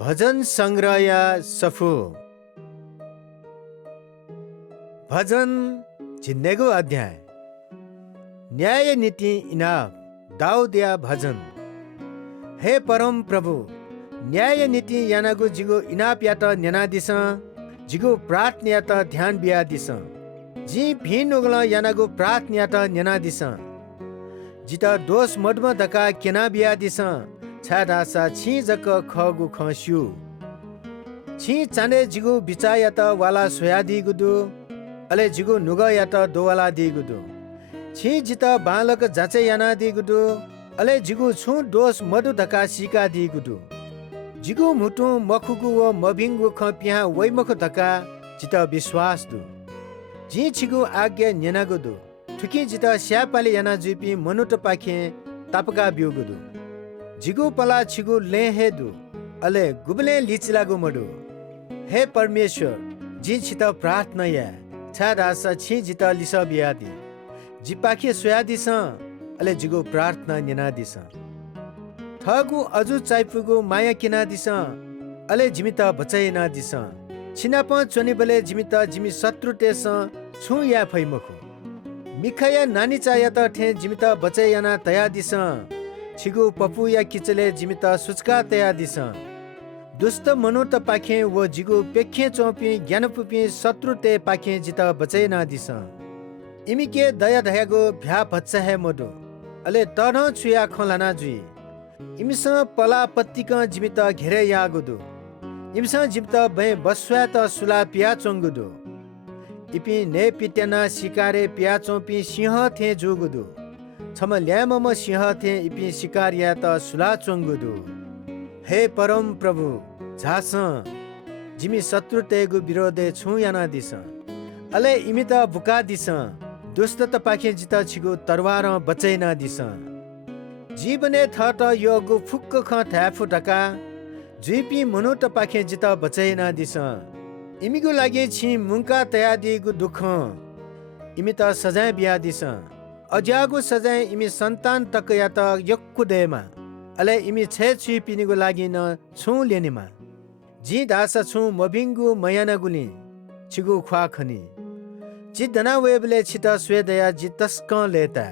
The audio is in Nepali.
भजन संग्रह या सफु भजन जिन्देगो अध्याय न्याय नीति इनाफ दाऊद या भजन हे परम प्रभु न्याय नीति यानागु जिगो इनाफ या त न्याना दिस जिगो प्रार्थना या त ध्यान बिया दिस जी भिन उगला यानागु प्रार्थना या त न्याना दिस जिता दोष मडम दका केना बिया दिस छादासा छि जक खगु खस्यु छि चाने जिगु बिचा या त वाला सोयादी गुदु अले जिगु नुग या त दोवाला दी गुदु छि जिता बालक जाचे याना दी गुदु अले जिगु छु दोष मधु धका सिका दी गुदु जिगु मुटु मखुगु व मभिंगु ख पिया वैमख धका जिता विश्वास दु जी छिगु आज्ञा न्याना गुदु ठुकी जिता स्यापाले याना जुपी मनुट पाखे तापका बिउ गुदु जिगु पला छिगु ले हेदु अले गुबले लिचलागु मडु हे परमेश्वर जी छिता प्रार्थना या छादासा छि जिता लिस बियादी जी पाखे सोयादिस अले जिगु प्रार्थना न्याना दिस थगु अजु चाइपुगु माया किना दिस अले जिमिता बचाइना दिस छिनाप चोनिबले जिमिता जिमि शत्रु तेस छु या फैमखु मिखाया नानी चाया त ठे जिमिता बचाइना तया दिस छिगु पपु या किचले जिमिता सुचका तया दिस दुष्ट मनु त पाखे वो जिगु पेखे चौपी ज्ञानपुपी शत्रु ते पाखे जिता बचैना दिस इमिके दया धयागो भ्या भच्चा है मोडो अले तन छुया खलाना जुई इमिस पला पत्तिक जिमिता घेरे यागुदु इमिस जिमिता बे बस्वा त सुला पिया चंगुदु इपि ने पिटेना शिकारे पिया चौपी सिंह थे जुगुदु छम ल्यामम सिंह थे इपि शिकारिया त सुला चंगुदु हे परम प्रभु झास जिमी शत्रु तेगु विरोधे छु याना दिस अले इमिता बुका दिस दुष्ट त पाखे जिता छिगु तरवार बचैना दिस जीवने थट योगु फुक्क ख थाफु ढका जुइपी मनु त पाखे जिता बचैना दिस इमिगु लागि छि मुंका तयादिगु दुख इमिता सजाय बिया दिस अज्यागु सजाय इमि सन्तान तक या त यक्कु देमा अले इमि छे छि पिनिगु लागि न छु लेनिमा जी दास छु मबिंगु मयाना गुली छिगु ख्वा खनी जी दना वेबले छिता स्वेदया जी तस्क लेता